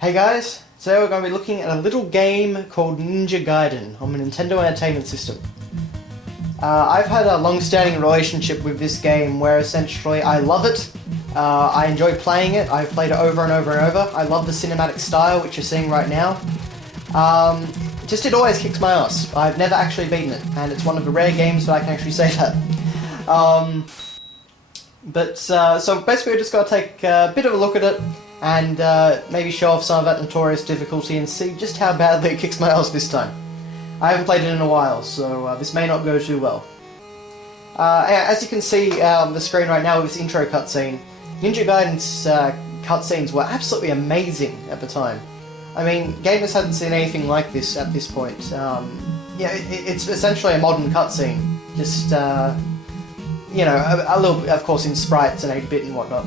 Hey guys, today we're going to be looking at a little game called Ninja Gaiden on the Nintendo Entertainment System. I've had a long-standing relationship with this game where essentially I love it, I enjoy playing it, I've played it over and over and over, I love the cinematic style which you're seeing right now. Just it always kicks my ass. I've never actually beaten it, and it's one of the rare games that I can actually say that. So basically we're just going to take a bit of a look at it, and maybe show off some of that notorious difficulty and see just how badly it kicks my ass this time. I haven't played it in a while, so this may not go too well. As you can see on the screen right now with this intro cutscene, Ninja Gaiden's cutscenes were absolutely amazing at the time. I mean, gamers hadn't seen anything like this at this point. It's essentially a modern cutscene, just, you know, a little, of course, in sprites and 8-bit and whatnot.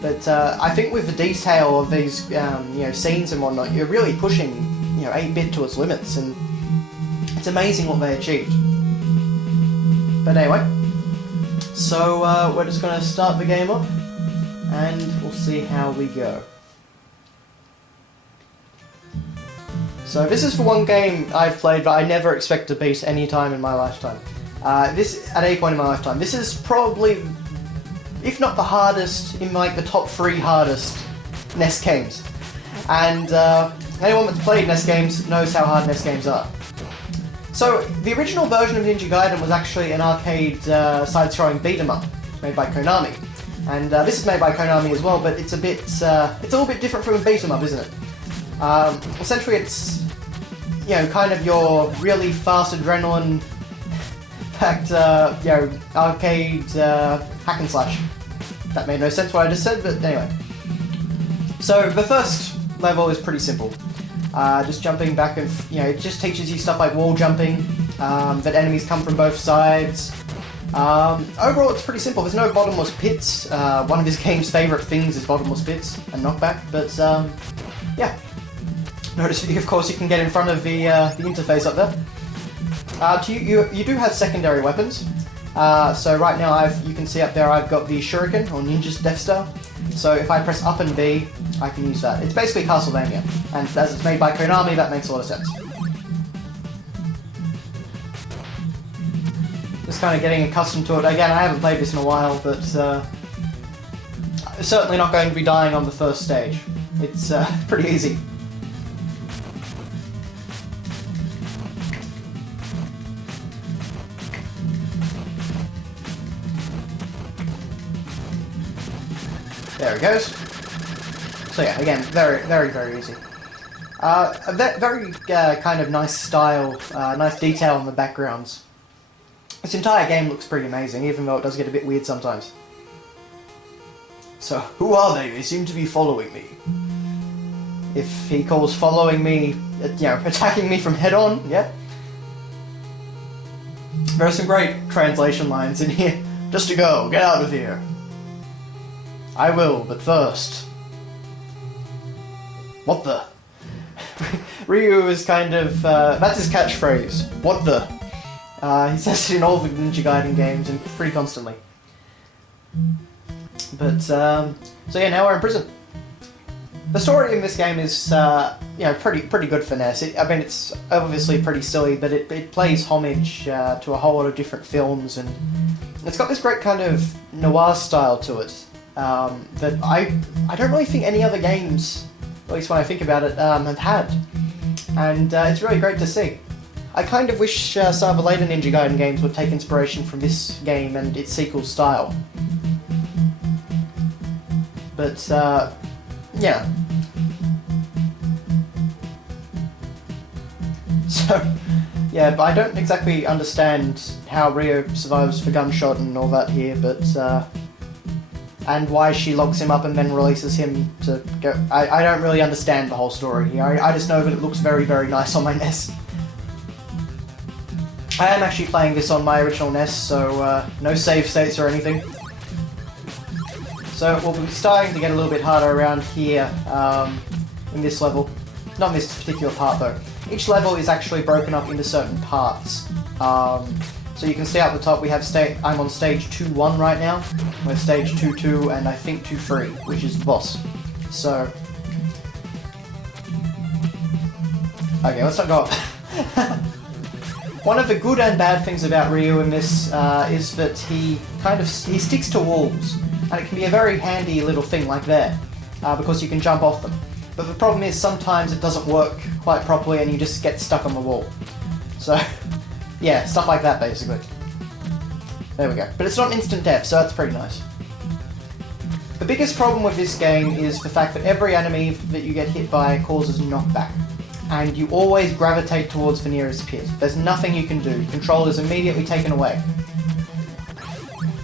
But I think with the detail of these, scenes and whatnot, you're really pushing, 8-bit to its limits, and it's amazing what they achieved. But anyway, so we're just going to start the game up, and we'll see how we go. So this is for one game I've played that I never expect to beat any time in my lifetime. At any point in my lifetime. This is probably, if not the hardest, in like the top 3 hardest NES games. And anyone that's played NES games knows how hard NES games are. So the original version of Ninja Gaiden was actually an arcade side-scrolling beat-em-up made by Konami. And this is made by Konami as well, but it's it's a little bit different from a beat-em-up, isn't it? Essentially it's, kind of your really fast adrenaline packed, arcade hack and slash. That made no sense what I just said, but anyway. So the first level is pretty simple. Just jumping back and, it just teaches you stuff like wall jumping, that enemies come from both sides. Overall it's pretty simple. There's no bottomless pits. One of this game's favourite things is bottomless pits and knockback, but yeah. Notice, of course, you can get in front of the interface up there. You do have secondary weapons. So right now you can see up there I've got the Shuriken, or Ninja's Death Star. So if I press up and B, I can use that. It's basically Castlevania, and as it's made by Konami, that makes a lot of sense. Just kind of getting accustomed to it. Again, I haven't played this in a while, but certainly not going to be dying on the first stage. It's pretty easy. There it goes. So yeah, again, very, very, very easy. A very kind of nice style, nice detail in the backgrounds. This entire game looks pretty amazing, even though it does get a bit weird sometimes. So, who are they? They seem to be following me. If he calls following me, attacking me from head on, yeah. There are some great translation lines in here. Just to go, get out of here. I will, but first... What the? Ryu is kind of... that's his catchphrase. What the? He says it in all the Ninja Gaiden games, and pretty constantly. But, so yeah, now we're in prison. The story in this game is, pretty good for NES. It's obviously pretty silly, but it plays homage to a whole lot of different films, and it's got this great kind of noir style to it. That I don't really think any other games, at least when I think about it, have had. And it's really great to see. I kind of wish some of the later Ninja Gaiden games would take inspiration from this game and its sequel style. But, yeah. So, yeah, but I don't exactly understand how Ryo survives the gunshot and all that here, but, and why she locks him up and then releases him to go... I don't really understand the whole story here. I just know that it looks very, very nice on my NES. I am actually playing this on my original NES, so no save states or anything. So we'll be starting to get a little bit harder around here in this level. Not in this particular part though. Each level is actually broken up into certain parts. So you can see up the top we have I'm on stage 2-1 right now. We're stage 2-2 and I think 2-3, which is the boss. So Okay, let's not go up. One of the good and bad things about Ryu in this is that he sticks to walls, and it can be a very handy little thing like that, because you can jump off them. But the problem is sometimes it doesn't work quite properly and you just get stuck on the wall. So, yeah, stuff like that basically. There we go. But it's not instant death, so that's pretty nice. The biggest problem with this game is the fact that every enemy that you get hit by causes knockback. And you always gravitate towards the nearest pit. There's nothing you can do. Control is immediately taken away.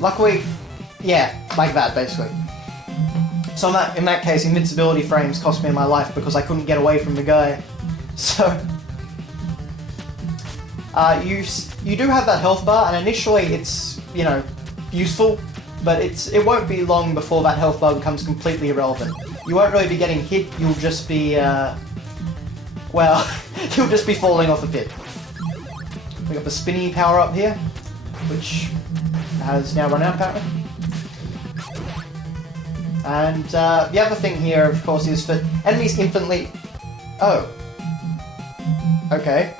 Luckily, yeah, like that, basically. So in that case, invincibility frames cost me my life because I couldn't get away from the guy. So, you do have that health bar, and initially it's, you know, useful, but it won't be long before that health bar becomes completely irrelevant. You won't really be getting hit, you'll just be, well, you'll just be falling off a pit. We got the spinny power up here, which has now run out apparently. And the other thing here, of course, is that enemies infinitely... Oh. Okay.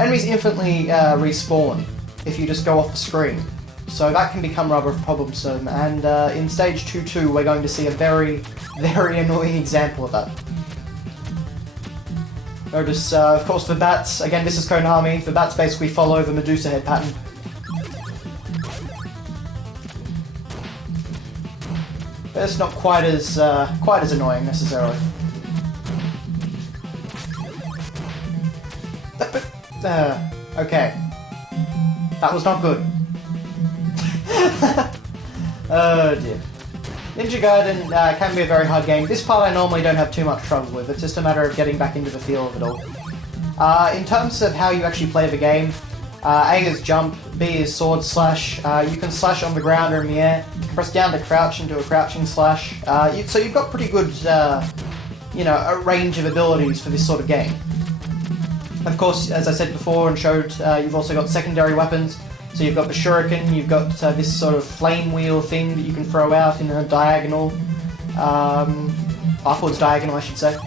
Enemies infinitely respawn if you just go off the screen. So that can become rather a problem soon. And in stage 2-2, we're going to see a very, very annoying example of that. Notice, of course, the bats. Again, this is Konami. The bats basically follow the Medusa head pattern. But it's not quite as annoying necessarily. Okay. That was not good. Oh dear. Ninja Gaiden can be a very hard game. This part I normally don't have too much trouble with. It's just a matter of getting back into the feel of it all. In terms of how you actually play the game, A is jump, B is sword slash. You can slash on the ground or in the air. You can press down to crouch and do a crouching slash. So you've got pretty good, you know, a range of abilities for this sort of game. Of course, as I said before and showed, you've also got secondary weapons. So you've got the shuriken, you've got this sort of flame wheel thing that you can throw out in a diagonal, upwards diagonal I should say.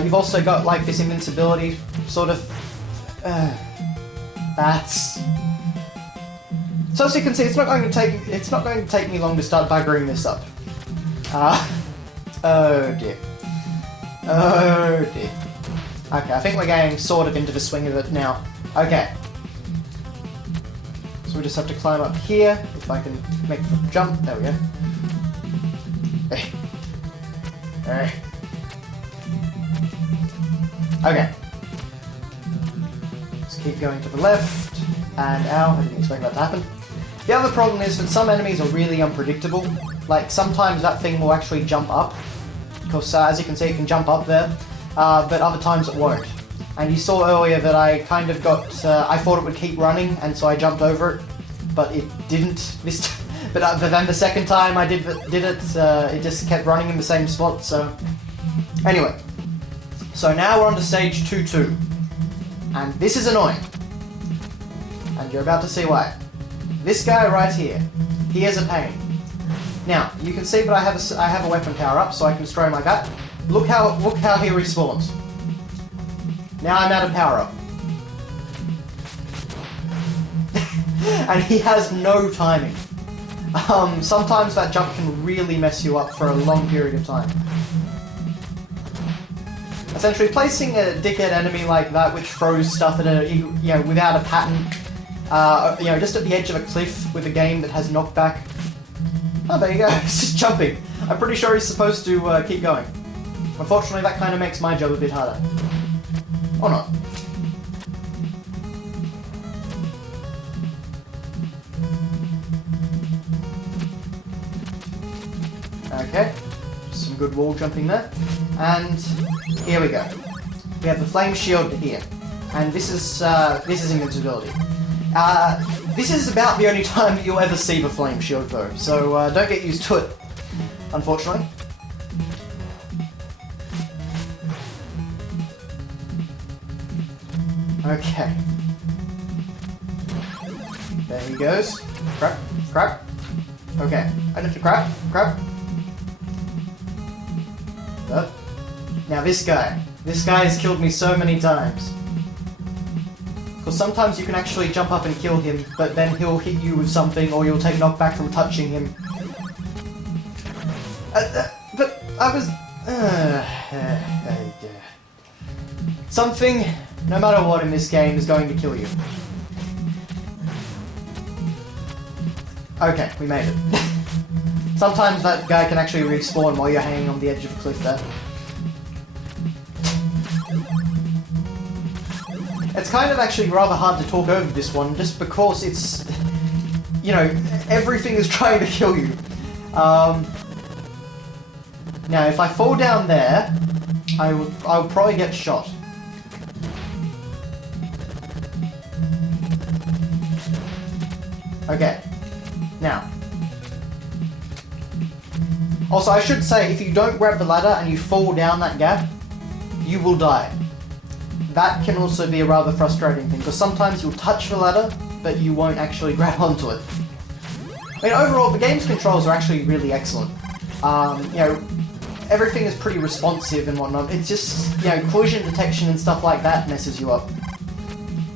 You've also got like this invincibility sort of, bats. So as you can see, it's not going to take me long to start buggering this up. Oh dear. Oh dear. Okay, I think we're getting sort of into the swing of it now. Okay. So we just have to climb up here, if I can make the jump. There we go. Okay. Let's keep going to the left. And ow, I didn't expect that to happen. The other problem is that some enemies are really unpredictable. Like, sometimes that thing will actually jump up. Because as you can see, it can jump up there. But other times it won't. And you saw earlier that I kind of got... I thought it would keep running, and so I jumped over it. But it didn't but then the second time I did it, it just kept running in the same spot, so... Anyway. So now we're on to stage 2-2. And this is annoying. And you're about to see why. This guy right here. He is a pain. Now, you can see that I have a weapon power up, so I can destroy him like that. Look how he respawns. Now I'm out of power up. And he has no timing. Sometimes that jump can really mess you up for a long period of time. Essentially, placing a dickhead enemy like that, which throws stuff at without a pattern, just at the edge of a cliff with a game that has knockback. Oh, there you go. It's just jumping. I'm pretty sure he's supposed to keep going. Unfortunately, that kind of makes my job a bit harder. Or not. Okay, some good wall jumping there. And here we go. We have the flame shield here. And this is invincibility. This is about the only time that you'll ever see the flame shield though, so don't get used to it, unfortunately. Okay. There he goes. Crap, crap. Okay, I need to crap. Now this guy has killed me so many times. Because sometimes you can actually jump up and kill him, but then he'll hit you with something, or you'll take knockback from touching him. But I was... something, no matter what in this game, is going to kill you. Okay, we made it. Sometimes that guy can actually respawn while you're hanging on the edge of a cliff there. It's kind of actually rather hard to talk over this one, just because it's... You know, everything is trying to kill you. Now, if I fall down there, I'll probably get shot. Okay. Now. Also, I should say, if you don't grab the ladder and you fall down that gap, you will die. That can also be a rather frustrating thing, because sometimes you'll touch the ladder, but you won't actually grab onto it. I mean, overall, the game's controls are actually really excellent. You know, everything is pretty responsive and whatnot. It's just, you know, collision detection and stuff like that messes you up.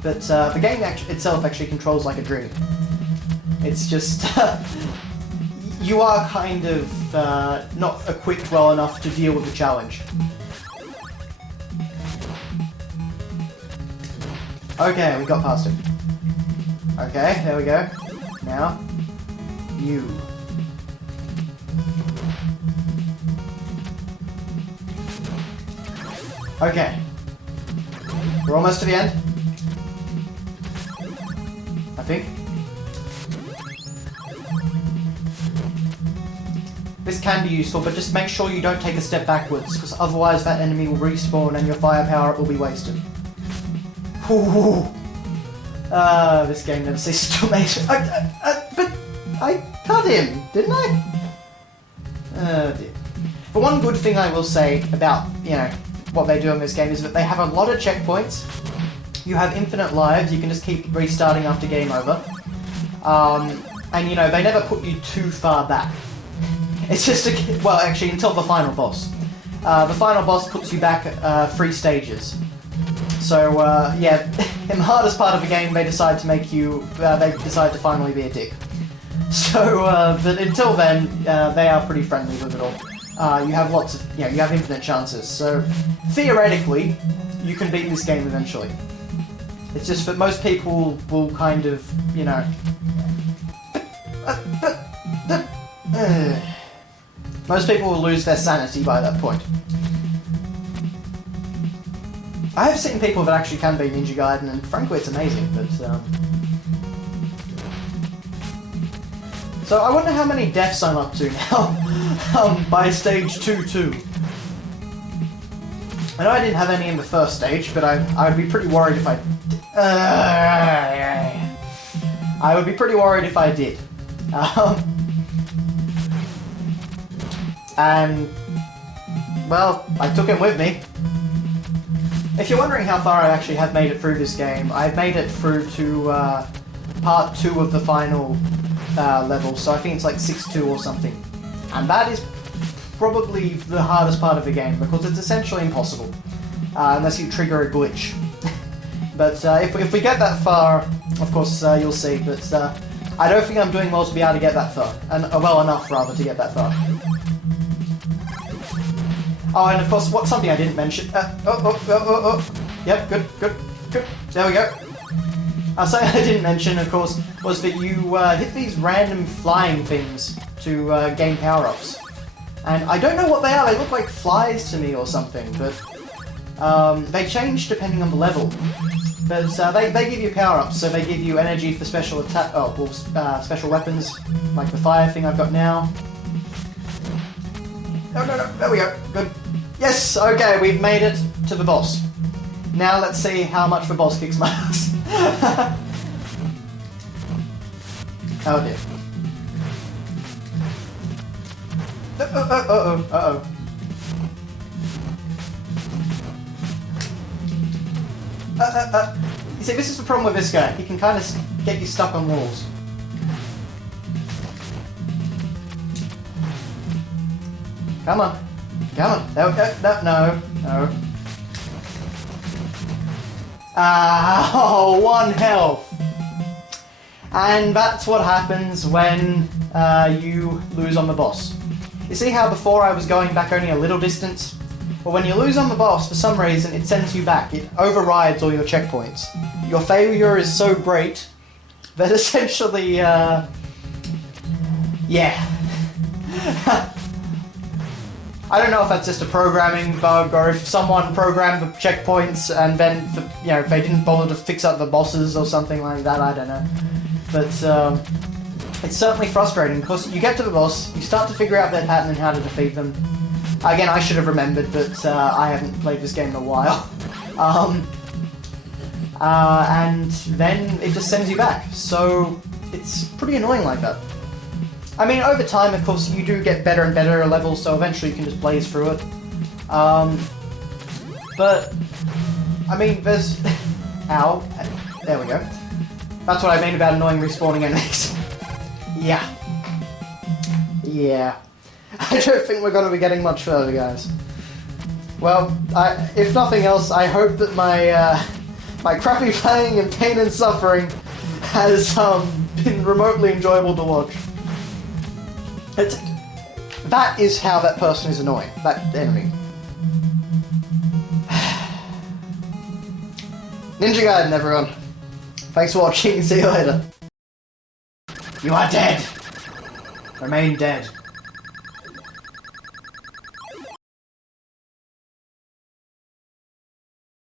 But the game itself actually controls like a dream. It's just... you are kind of not equipped well enough to deal with the challenge. Okay, we got past it. Okay, there we go. Now, you. Okay. We're almost to the end. I think. This can be useful, but just make sure you don't take a step backwards, because otherwise that enemy will respawn and your firepower will be wasted. Ooh. This game never ceases to amaze me. But I cut him, didn't I? Oh dear. But one good thing I will say about, you know, what they do in this game is that they have a lot of checkpoints. You have infinite lives, you can just keep restarting after game over. And you know, they never put you too far back. It's just well, actually, until the final boss. The final boss puts you back 3 stages. So, yeah, in the hardest part of the game, they decide to make you... they decide to finally be a dick. So, but until then, they are pretty friendly with it all. You have lots of... you have infinite chances. So, theoretically, you can beat this game eventually. It's just that most people will kind of, you know... most people will lose their sanity by that point. I have seen people that actually can beat Ninja Gaiden, and frankly it's amazing, but... So I wonder how many deaths I'm up to now, by stage 2-2. I know I didn't have any in the first stage, but I would be pretty worried if I... I would be pretty worried if I did. And... well, I took him with me. If you're wondering how far I actually have made it through this game, I've made it through to part 2 of the final level, so I think it's like 6-2 or something. And that is probably the hardest part of the game, because it's essentially impossible, unless you trigger a glitch. But if we get that far, of course you'll see, but I don't think I'm doing well to be able to get that far, and well enough rather to get that far. Oh, and of course, something I didn't mention. Yep, good. There we go. Something I didn't mention, of course, was that you hit these random flying things to gain power-ups. And I don't know what they are. They look like flies to me or something, but they change depending on the level. But they give you power-ups, so they give you energy for special attack. Oh, well, special weapons, like the fire thing I've got now. No, there we go. Good. Yes, okay, we've made it to the boss. Now let's see how much the boss kicks my ass. Oh dear. Uh-oh. You see, this is the problem with this guy. He can kind of get you stuck on walls. Come on. No. No. Oh, 1 health. And that's what happens when you lose on the boss. You see how before I was going back only a little distance? Well, when you lose on the boss, for some reason, it sends you back. It overrides all your checkpoints. Your failure is so great that essentially, yeah. I don't know if that's just a programming bug or if someone programmed the checkpoints and then, if they didn't bother to fix up the bosses or something like that, I don't know. But it's certainly frustrating because you get to the boss, you start to figure out their pattern and how to defeat them. Again, I should have remembered, but I haven't played this game in a while. And then it just sends you back, so it's pretty annoying like that. I mean, over time, of course, you do get better and better levels, so eventually you can just blaze through it. But, I mean, there's... Ow. There we go. That's what I mean about annoying respawning enemies. Yeah. I don't think we're going to be getting much further, guys. Well, if nothing else, I hope that my crappy playing and pain and suffering has been remotely enjoyable to watch. That is how that person is annoying, that enemy. Ninja Gaiden, everyone. Thanks for watching, see you later. You are dead. Remain dead.